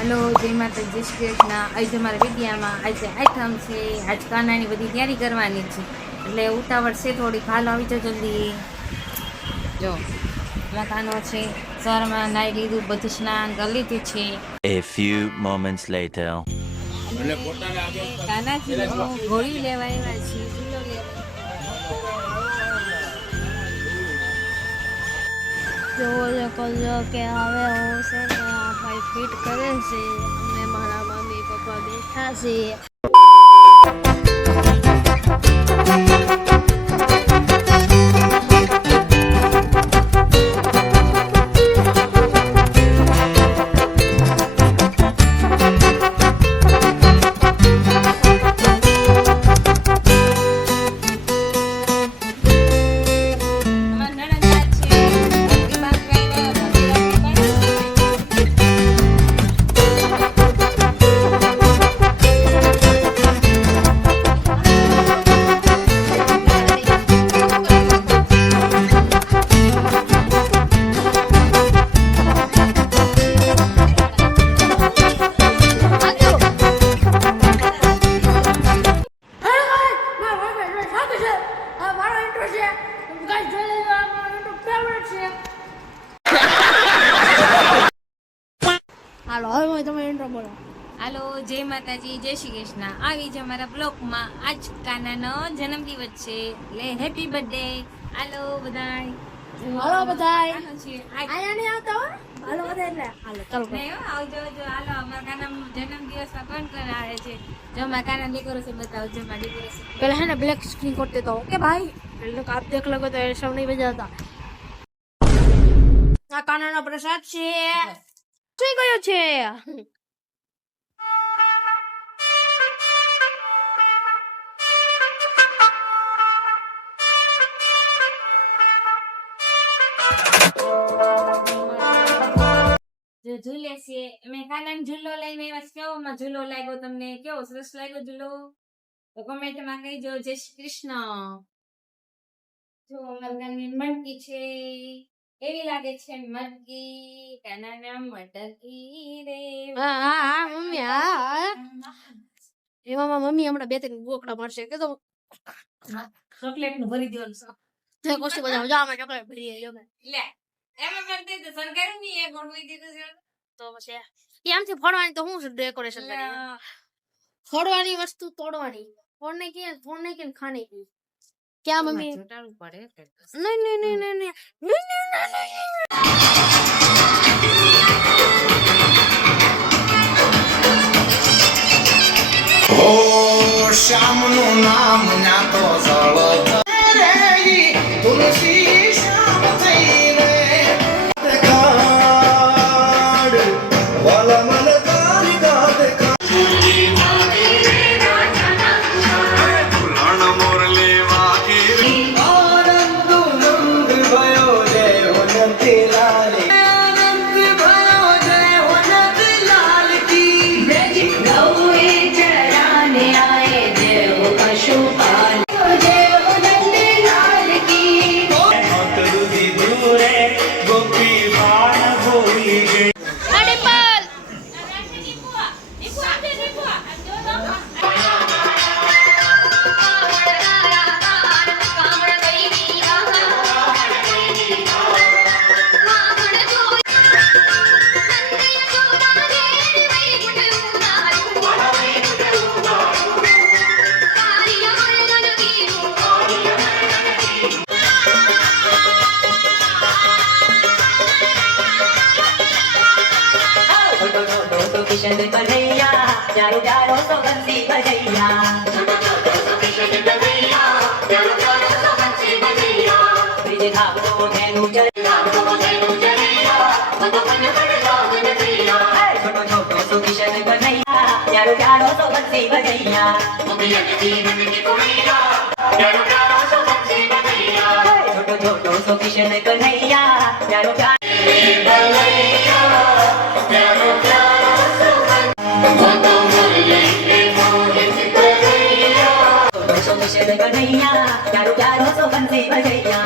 Hello જય માતા જય શ્રી કૃષ્ણ. આજે અમારા વિદ્યામાં આજે આઈટમ છે. આજ કાનાની બધી તૈયારી કરવાની છે. એટલે ઉતાવળ છે થોડી હાલો આવી જાઓ જલ્દી. જો મકાનો છે. સરમાં નાઈ લીધું બધું સ્નાન કરી લીધું છે. A few moments later. Kanaji ગોળી લેવા આવ્યા છે જોવો છો કે હવે હું છે ને ભાઈ ફિટ કરે છે. અને મારા મમ્મી, પપ્પા બેઠા છે જય માતાજી જય શ્રી કૃષ્ણ. આવી જ અમારા બ્લોગમાં આજ કાનાનો જન્મદિવસ છે. એટલે હેપી બર્થડે હાલો બધાય. હાલો બધા આયા નહીં હાલો બધાય એટલે. હાલો ચાલો. નહીં આવજો હાલો અમારા કાના જન્મદિવસમાં કોણ કોણ આવે છે? જો અમારા કાના ડેકોરેશન બતાવજો મારા ડેકોરેશન પેલા હે ને બ્લેક સ્ક્રીન કરતે તો ઓકે ભાઈ? એટલે આપ દેખ લગો તો એ સૌ નહીં બજાતા આ કાનાનો પ્રસાદ છે. શું ગયો છે? જો ઝૂલે છે. મેં કાનાને ઝૂલો લઈને છે. કેવોમાં ઝૂલો લાગ્યો તમને? કેવો સરસ લાગ્યો ઝૂલો? તો કમેન્ટમાં કહીજો. જય શ્રી કૃષ્ણ. જો અમારા કાનની મટકી છે. એવી લાગે છે મટકી કાનાના મટકી રે. હા હા હા મમ્મી હા. એમાં મમ્મી હમણાં બે ત્રણ બોકડા મારશે. કે તો ચોકલેટનું ભરી દેવાનું છે. તે કોશી બજાવ જા અમે ચોકલેટ ભરી લે. એમાં તો સરકારે ની એ ગોઠવી દીધું છે. તો પછી એ આમથી ફળવાની તો શું ડેકોરેશન કરી ફળવાની વસ્તુ તોડવાની. ફળને કે ફળને કે ખાને કી ક્યાં મમ્મી? નહીં નહીં નહીં નહીં નહીં. નહીં શ્યામનું નામ प्यारो छोटो सो किशन कन्हैया प्यारो प्यारो सो శరణయ్యా గారు గారు సుఖం సేవయ్యా.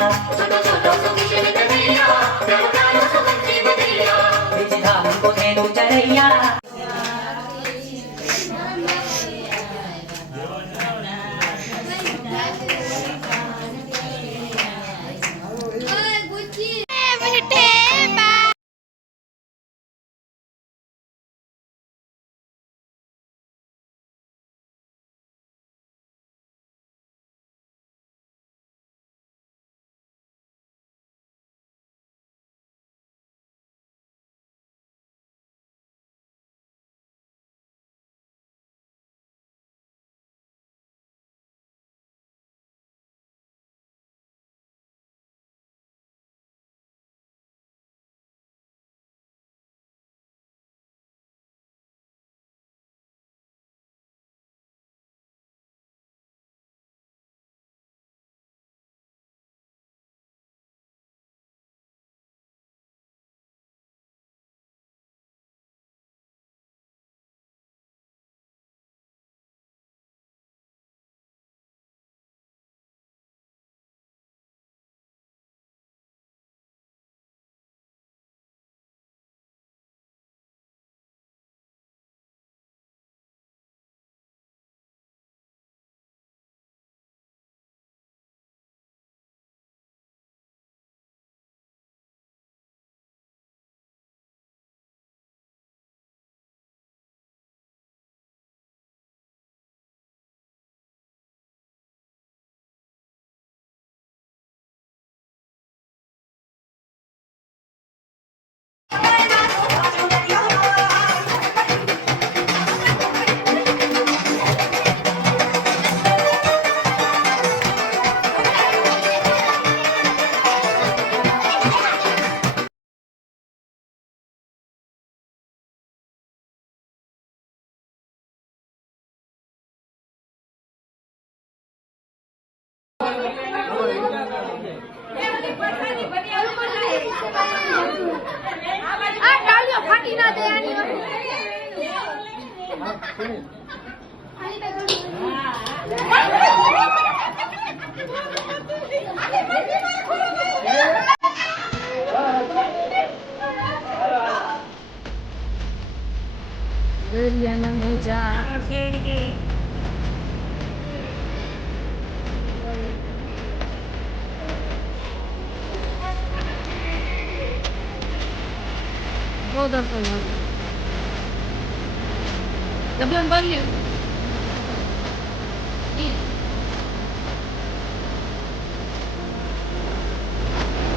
આ ડાળીઓ ફાટી ના જાય આની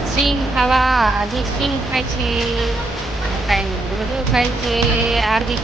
સિંગ ખાવા હજી સિંગ ખાય છે બધું ખાય છે હાર્દિક